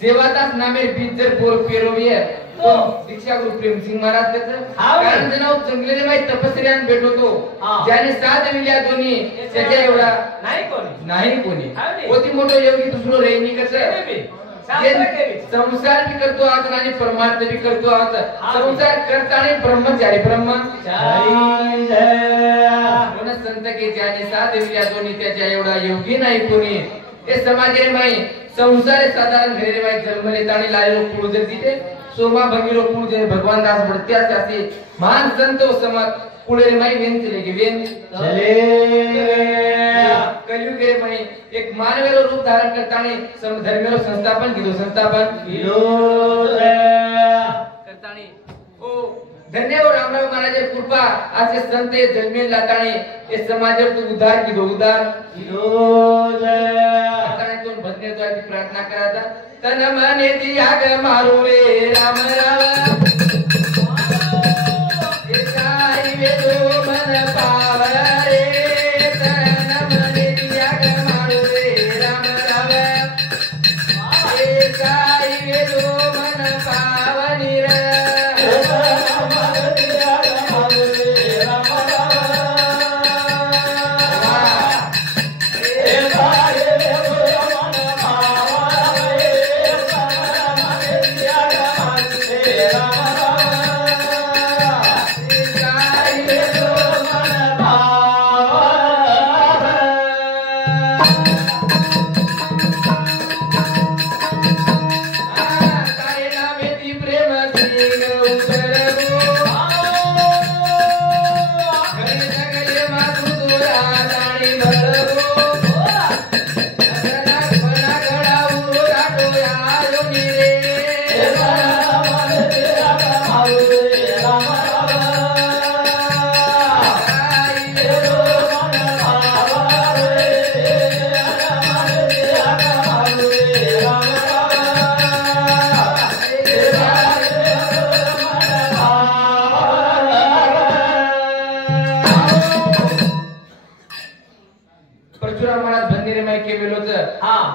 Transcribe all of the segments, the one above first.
सेवादास नामे बीजर पोर पेरोविये तो दीक्षा गुरु प्रेम सिंग महाराज त्याचं कारण जनाव जंगलेले माहित तपस्यान भेट होतो ज्याने साथ मिल्या दोन्ही त्याच्या एवढा नाही कोणी होती मोठो योगी दुसरो रेनी कसं संसार भी करतो आहात आणि परमार्थ भी करतो आहात संसार करताना ब्रह्मचारी मन संत के ज्याने साथ मिल्या दोन्ही त्याच्या एवढा योगी नाही कोणी हे समाजे माई संसार साधारण घरे माई जन्मले ताणी लायो कुळ जर तिथे सोमा भंगीरो कुळ जे भगवान दास भरत्यास असे महान संत समत पुढे माई वेन चले गे वेन चले कलियुग रे माई एक मानवेरो रूप धारण करताने धर्मेरो संस्थापन किदो करताने ओ धन्यवाद रामराव महाराज कृपा असे संत जन्मे लाताने हे समाजर तू उद्धार किदो भजने द्वारे प्रार्थना कराता तन मने त्याग मारू रे राम राम साई वेदो मन पाव रे तन मने त्याग मारू रे राम राम साई वेदो मन पावनी रे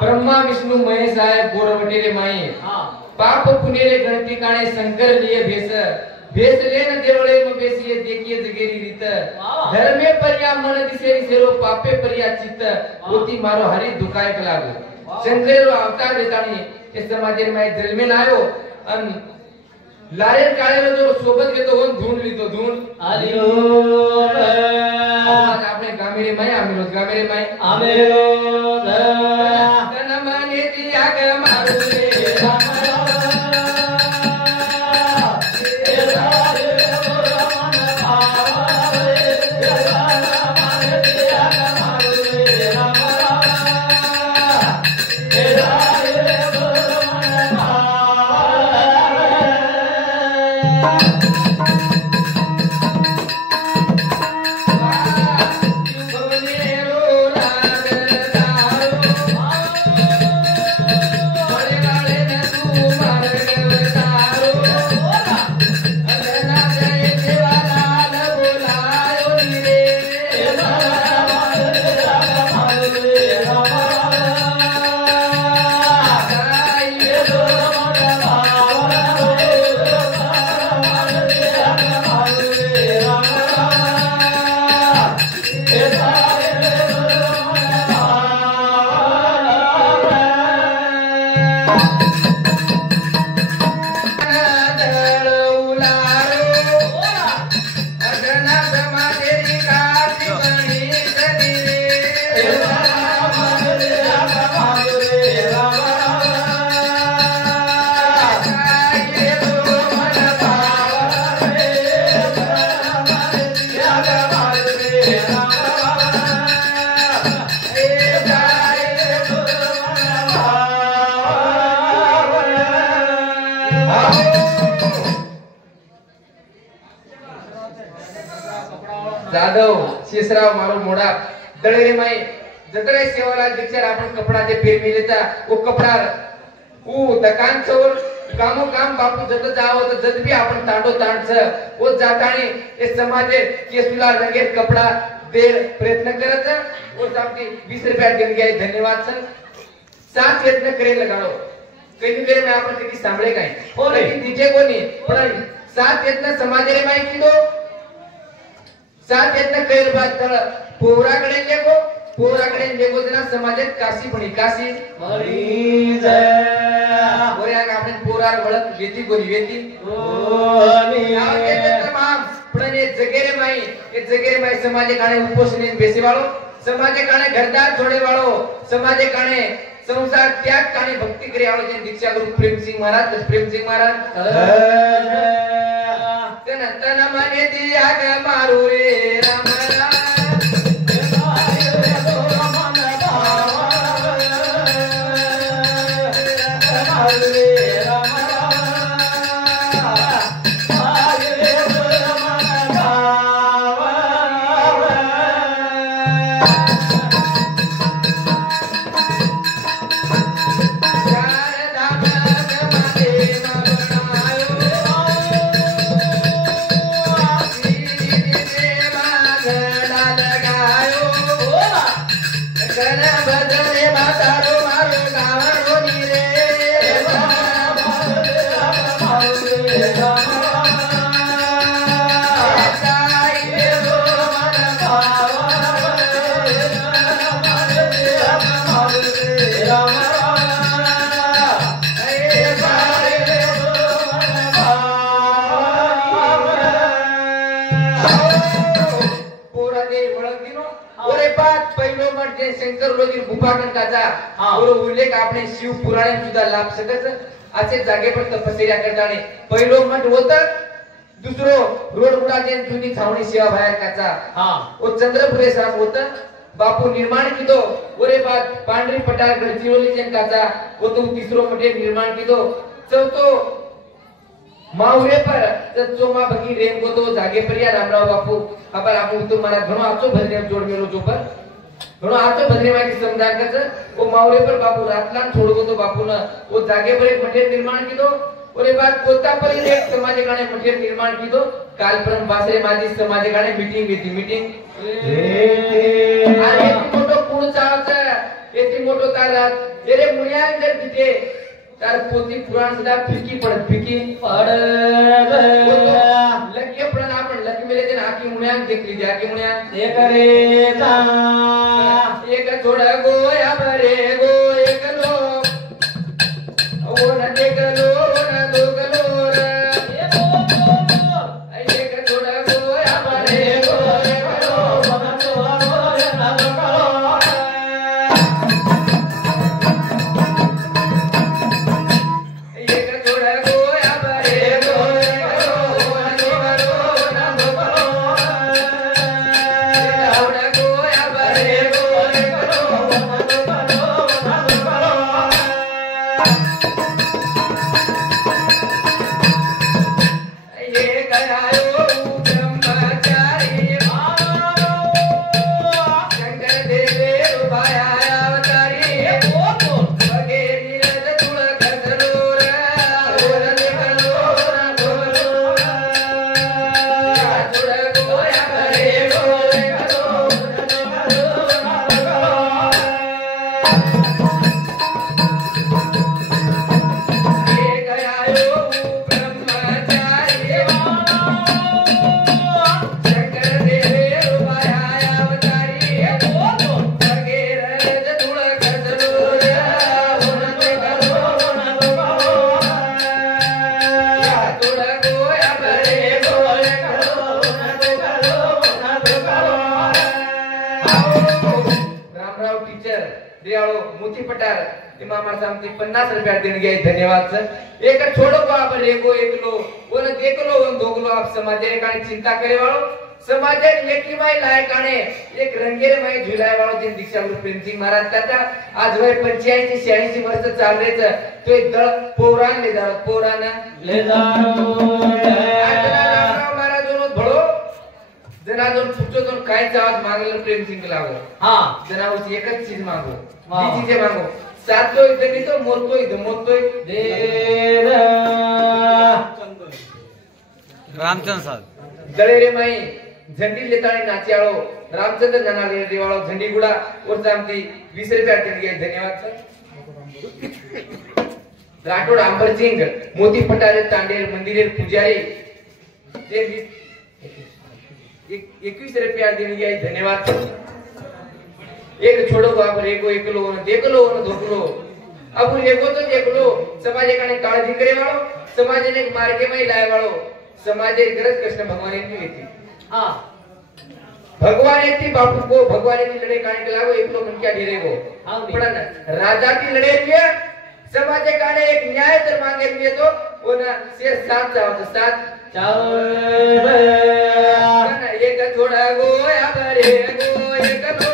ब्रह्मा विष्णु महेश आहे गोरवटे रे माई पाप पुनेले गणती काणे शंकर लिए भेस भेस लेन देवळे म बेसिये देखिए जगेरी रीत धर्मे पर्या मन दिसेरी सेरो पापे पर्या चित्त होती मारो हरी दुखाय लागो शंकरेरो अवतार देतानी हे समाजे माई जन्मे नायो अन लारे काळेलो जो सोबत घेतो होन धून लितो धून आलियो आपले गामेरे माई गा मेरे माई आमेलो तन माने दिया ग मारू रे राम जाधव शेषराव मारो मोड़ा दड़ेरे माई जतरे सेवाला दीक्षार आपण कपड़ा दे फिर मिलेता वो कपड़ा वो दुकान चोर कामो काम बापू जत जावो तो जत भी आपण तांडो तांडच वो जाताणी ए समाजे केसुला रंगेत कपड़ा दे प्रयत्न करत वो जापती 20 रुपया देन गए धन्यवाद सर साथ प्रयत्न करे लगाडो कधी वेळ में आपण कधी सांभळे काय हो लेकिन तिथे कोणी पण साथ प्रयत्न समाजे माई कीदो साथ यत्न कैल बात तर पोराकडे लेगो जना समाजात काशी बनी काशी हरी जय पोऱ्या आपण पोरार वळत वेती गोली वेती तमाम पण ये जगेरे माई समाजे काणे उपोषण बेसी वाळो समाजे काणे घरदार छोड़े वाळो समाजे काणे संसार त्याग काणे भक्ति करे वाळो जे दीक्षा गुरु प्रेम सिंह महाराज तन मने दिया ग मारू रे राम शंकर रोजी गुफाटंकाचा उल्लेख आपण शिव पुराणात सुद्धा लाभ सकत असे जागे पण तपस्या करताने पहिलो मठ होत दुसरो रोड गुडाचे जुनी छावणी सेवा बाहेर काचा ओ चंद्रपुरे साहेब होत बापू निर्माण किदो ओरे बाद पांढरी पटार गडचिरोली जन काचा ओ तो तिसरो मठे निर्माण किदो चौथो मावरे पर चोमा बगी रेम गोतो जागे परिया रामराव बापू खबर आपू तो मारा घणो आचो भजने जोड मेलो जो पर घणो आचो भजने माहिती समजा कच ओ मावरे पर बापू रातलान छोड़ गोतो बापू न ओ जागे पर एक मठे निर्माण किदो ओरे बाद कोतापल्ली एक समाजे गाणे मठे निर्माण किदो काल परम बासरे माझी समाजे गाणे मीटिंग घेती मीटिंग अरे मोठो कोण चावच एती मोठो तारात एरे मुनिया जर तिथे तार पोती पुराण सुद्धा फिकी पडत फिकी पड लक्ष्य पण आपण लक्ष्य मेले ते आकी मुन्यान देखली द्या की मुन्यान एक रे जा एक छोड गोया बरे गो एक लो ओ न देखलो न दोगलो रे एक छोड गोया बरे गो एक लो न दोगलो न दोगलो रियाळो मोती पटार ते मामा सांगते 50 रुपया देणगी आहे धन्यवाद सर एक छोड़ो को आप रेगो एकलो वो न देखलो वो दोगलो आप समाजे काने चिंता करे वालो समाजे लेकी माई लायकाने एक रंगेरे माई झुलाय वालो दिन दीक्षा गुरु प्रेमसिंग महाराज त्याचा आज वय 85 86 वर्ष चाललेच तो एक दळ पोरान ले जारो पोरान ले जारो महाराज दोन भळो जना दोन फुटतो दोन काय चावत मागलं प्रेमसिंग लावो हां जना उस एकच चीज मागो ती चीज मागो सातो इतनी तो मोतोय देरा रामचंद्र साहब गळे रे माई झंडी लेताणी नाचियाळो रामचंद्र जनाले देवाळो झंडी गुडा और जामती 20 रुपया देणगी आहे धन्यवाद सर राठोड अंबरसिंग मोती पटारे तांडेर मंदिरेर पुजारी जे 21 रुपया देणगी आहे धन्यवाद सर एक छोड़ो को आप रेगो एकलो देखलो न धोकलो अब रेगो तो देखलो समाजे काने काळजी करे वाळो समाजेने मार्गे में लाय वाळो समाजे गरज कृष्ण भगवान ने दी हां भगवान ने ती बापू को भगवान ने लड़े काने के लागो एकलो मन क्या ढेरेगो हां पड़न राजा की लड़े लिए समाजे काने एक न्याय तर मांगे लिए तो वो ना से साथ जाओ तो साथ जाओ ना एक छोड़ा गो या बरे गो एकलो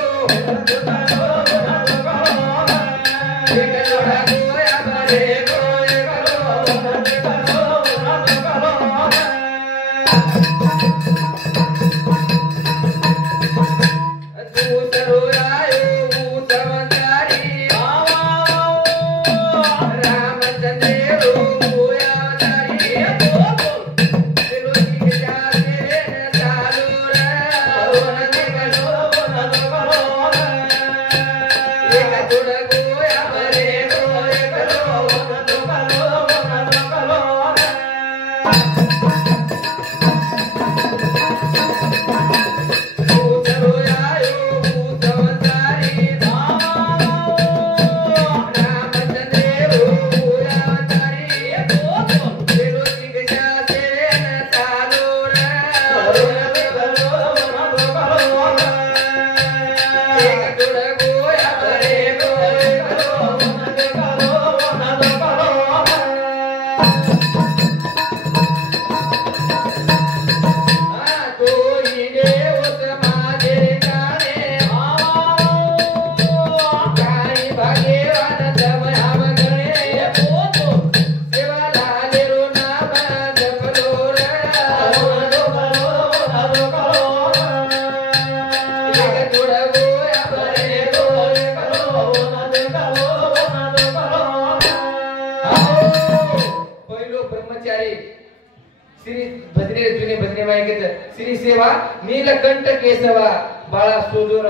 श्री सेवा नीलकंठ केशवा बाळा सोजोर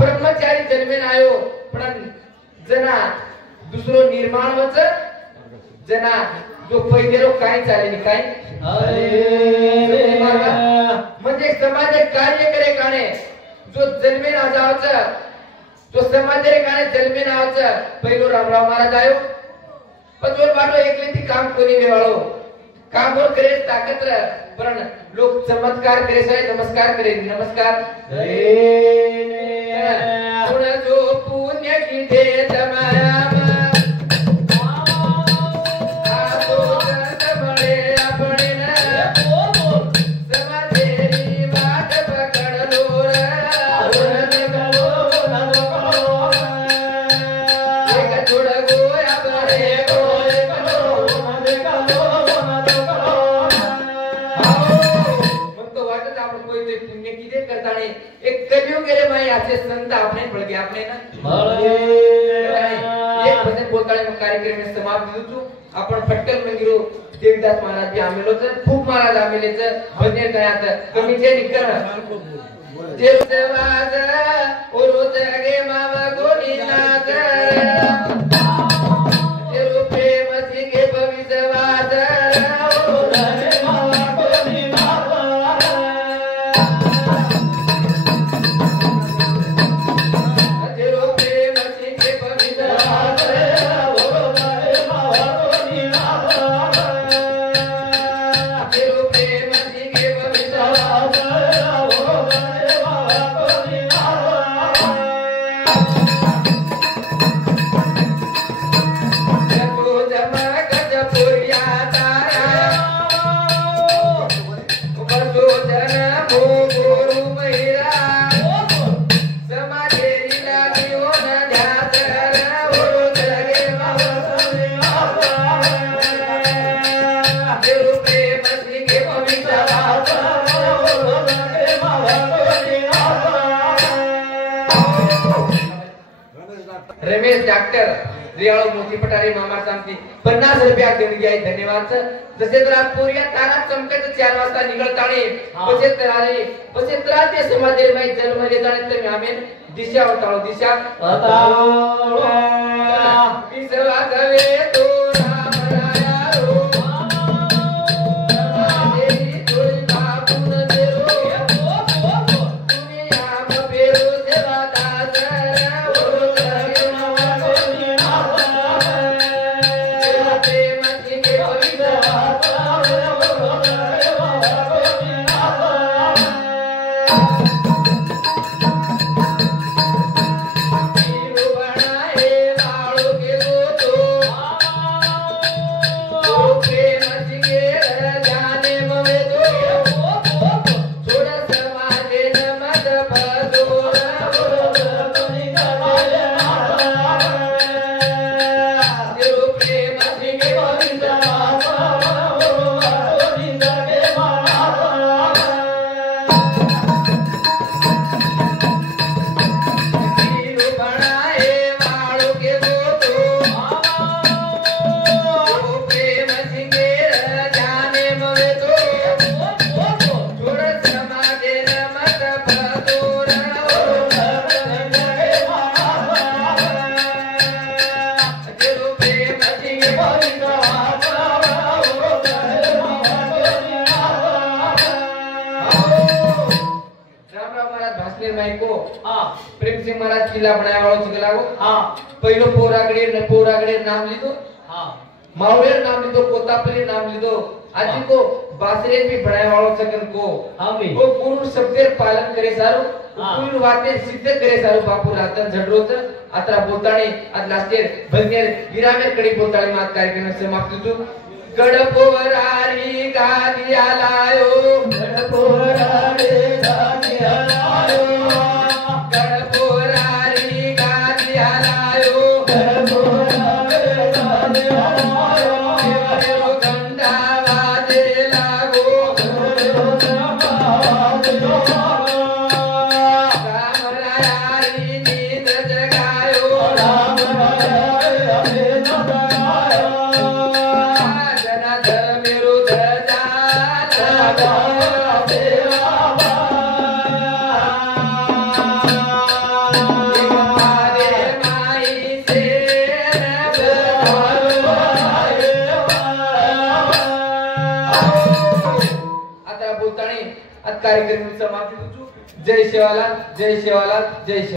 ब्रह्मचारी जन्मेन आयो पण जना दुसरो निर्माण वच जना जो पहिलेरो काय चालेली काय म्हणजे समाज कार्य करे काने जो जन्मेन आजावच जो समाजरे काने जन्मेन आवच पहिलो रामराव महाराज आयो पचोर बाटो एकले ती काम कोणी वेवाळो काम और करे ताकत पण लोग चमत्कार करे सय नमस्कार करे नमस्कार सुन जो पुण्य की दे तमाया संत आपने पढ़ गया आपने ना एक भजन बोलताळे कार्यक्रम में समाप्त दिसू आपण फटकन मंदिरो देवदास महाराज जी आमेलो तर खूप महाराज आमेले तर भजन कयात कमीचे निकर देववाज ओरोत गे मावा गोनीनाथ तेरो प्रेम सिंगे भविष्यवाद Oh रमेश डॉक्टर रियाळो मोती पटारी मामा सांगती 50 रुपया देणगी आहे धन्यवाद जसे तर पोरिया तारा चमकायचं 4 वाजता निघळताणे पसे तराते समाधे माई जन्मले जाणे तर आम्ही दिशा होताळो दिशा विसवा गवे तो राम राया रो समाधे तोळी बापून देरो दुनिया मपेरो देवा दास प्रेम सिंह महाराज किल्ला बनाया वाळो चिगलागो पहिलो पोरागडे नाम लिधो मावळेर नाम लिधो कोतापली नाम लिधो आजी को बासरे भी बनाया वाळो चकन को वो गुरु शब्देर पालन करे सारो कुल वाते सिद्ध करे सारो बापू रातन झडरोच आत्रा बोताणे आज लास्टेर भजनेर विरामेर कडी बोताळे मात कार्यक्रम समाप्त तू गडपोरारी गादी आलायो गडपोरारी गादी आलायो गडपोरारी गादी आलायो गडपोरारी गादी आलायो गंडा वाजे लागो रामरायारी नींद जगायो रामरायारी नींद जगायो जनार्दन विरुद्ध जाला कार्यक्रम समाप्त जय शिवालाल जय शिवालाल जय शिव